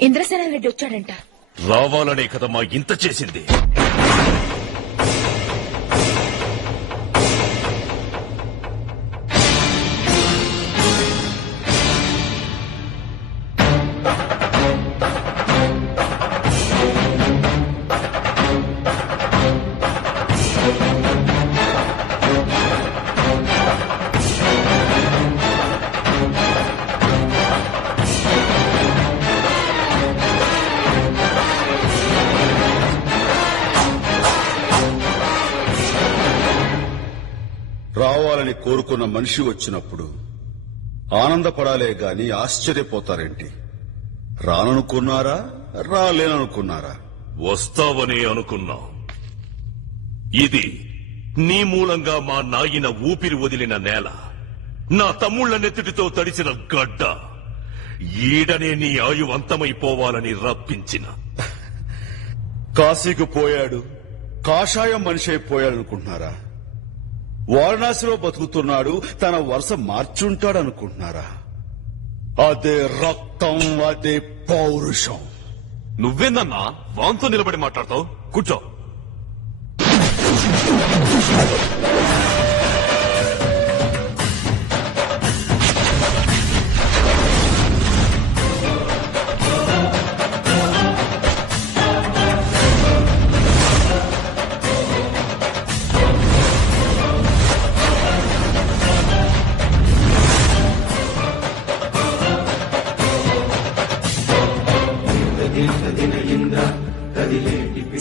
ఇంద్రసేన రెడ్డి వచ్చాడంట. రావాలనే కదమ్మా ఇంత చేసింది. రావాలని కోరుకున్న మనిషి వచ్చినప్పుడు ఆనందపడాలే గాని ఆశ్చర్యపోతారేంటి? రాననుకున్నారా, రాలేననుకున్నారా? వస్తావని అనుకున్నా. ఇది నీ మూలంగా మా నాయన ఊపిరి వదిలిన నేల, నా తమ్ముళ్ల నెత్తుటితో తడిసిన గడ్డ. ఈడనే నీ ఆయు అంతమైపోవాలని రప్పించిన. కాశీకి పోయాడు, కాషాయం మనిషి అయిపోయాడనుకుంటున్నారా? వారణాసిలో బతుకుతున్నాడు, తన వరుస మార్చుంటాడనుకుంటున్నారా? అదే రక్తం, అదే పౌరుషం. నువ్వేందన్నా వాంతో నిలబడి మాట్లాడతావు? కూర్చో.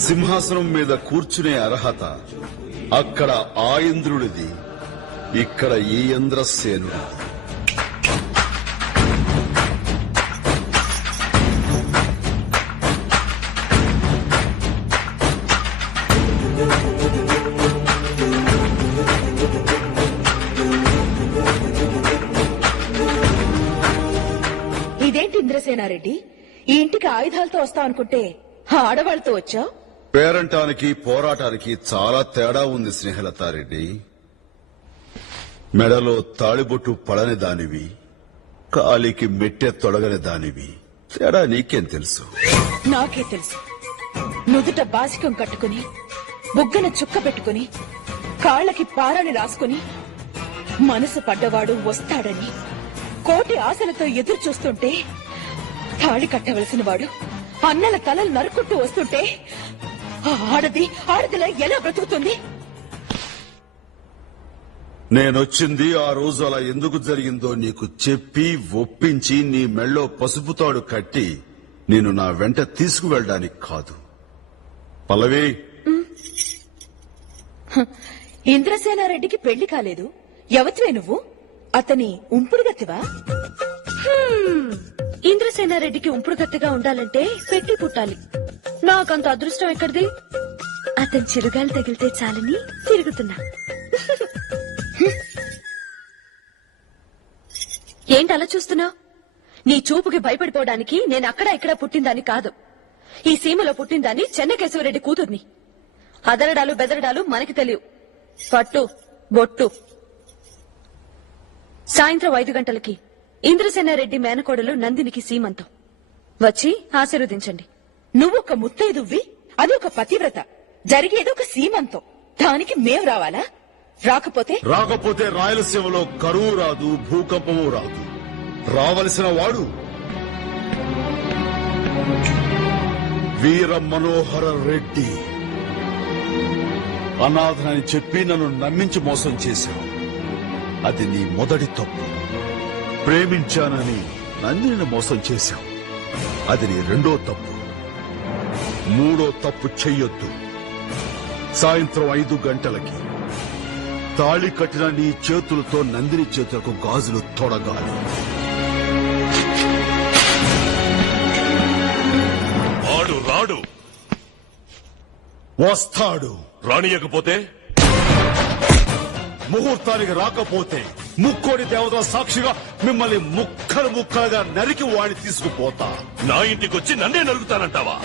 సింహాసనం మీద కూర్చునే అర్హత అక్కడ ఆ ఇంద్రుడిది, ఇక్కడ ఈ ఇంద్రసేనుడు. ఇదేంటి ఇంద్రసేనారెడ్డి, ఈ ఇంటికి ఆయుధాలతో వస్తావనుకుంటే ఆడవాళ్లతో వచ్చావు? పేరంటానికి పోరాటానికి చాలా తేడా ఉంది స్నేహలతారెడ్డి. మెడలో తాళిబొట్టు పడని దానివి, కాలికి మెట్టె తొడగని దానివి. తేడా నీకేం తెలుసు? నాకే తెలుసు. నుదుట బాసికం కట్టుకుని, బుగ్గన చుక్క పెట్టుకుని, కాళ్లకి పారాని రాసుకుని మనసు పడ్డవాడు వస్తాడని కోటి ఆశలతో ఎదురు చూస్తుంటే, తాళి కట్టవలసిన వాడు అన్నల తలలు నరుక్కుంటూ వస్తుంటే ఆడదిలా ఎలా బ్రతుకుతుంది? నేనొచ్చింది ఆ రోజు అలా ఎందుకు జరిగిందో నీకు చెప్పి ఒప్పించి నీ మెళ్ళో పసుపు తాడు కట్టి నేను నా వెంట తీసుకువెళ్ళడానికి కాదు. పల్లవి, ఇంద్రసేనారెడ్డికి పెళ్లి కాలేదు, ఎవతివే నువ్వు? అతని ఉంపుడు గతివా? ఇంద్రసేనారెడ్డికి ఉంపుడు గతిగా ఉండాలంటే పెట్టి పుట్టాలి. నాకంత అదృష్టం ఎక్కడిది? అతని చిరుగాలు తగిలితే చాలని తిరుగుతున్నా. ఏంటి అలా చూస్తున్నావు? నీ చూపుకి భయపడిపోవడానికి నేను అక్కడ ఇక్కడ పుట్టిందాన్ని కాదు. ఈ సీమలో పుట్టిందాన్ని చెన్నకేశవరెడ్డి కూతుర్ని. అదరడాలు బెదరడాలు మనకి తెలియవు. పట్టు బొట్టు. సాయంత్రం 5 గంటలకి ఇంద్రసేనారెడ్డి మేనకోడలు నందినికి సీమంతం. వచ్చి ఆశీర్వదించండి. నువ్వొక ముత్తైదువ్వి, అది ఒక పతివ్రత. జరిగేది ఒక సీమంతం, దానికి మేం రావాలా? రాకపోతే రాయలసీమలో కరువు రాదు, భూకంపము రాదు. రావలసిన వాడు వీర మనోహర రెడ్డి. అనాథనని చెప్పి నన్ను నమ్మించి మోసం చేశావు. అది నీ మొదటి తప్పు. ప్రేమించానని నందిని మోసం చేశావు. అది నీ రెండో తప్పు. మూడో తప్పు చెయ్యొద్దు. సాయంత్రం 5 గంటలకి తాళి కట్టిన నీ చేతులతో నందిని చేతులకు గాజులు తొడగాలి. వాడు రాడు, వస్తాడు. రానియకపోతే? ముహూర్తానికి రాకపోతే ముక్కోడి దేవతల సాక్షిగా మిమ్మల్ని ముక్కలు ముక్కలుగా నరికి వాడిని తీసుకుపోతా. నా ఇంటికొచ్చి నన్నే నరుకుతానంటావా?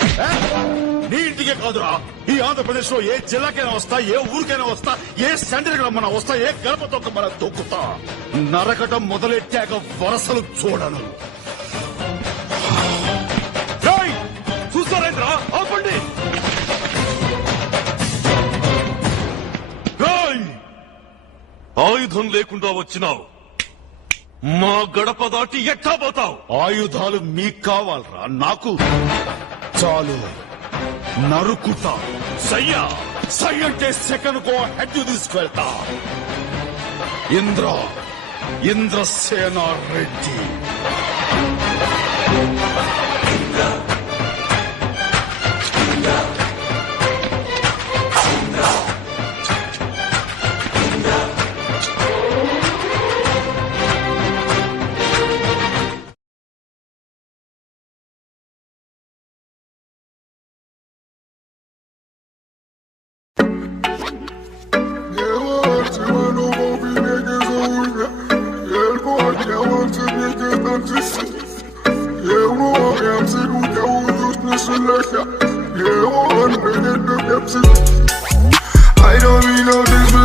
నీ ఇంటికే కాదురా, ఈ ఆంధ్రప్రదేశ్ లో ఏ జిల్లాకైనా వస్తా, ఏ ఊరికైనా వస్తా, ఏ సెంటర్ మన వస్తా, ఏ గడప తొక్క మన తొక్కుతా. నరకటం మొదలెట్టాక వరసలు చూడను. ఆయుధం లేకుండా వచ్చినావు మా గడప దాటి ఎట్టా పోతావు? ఆయుధాలు మీకు కావాలరా, నాకు చాలు. నరుకుతా. సయ్యా సై అంటే సెకండ్ కో హెడ్ తీసుకెళ్తా. Indrasena Reddy. I don't mean no disrespect.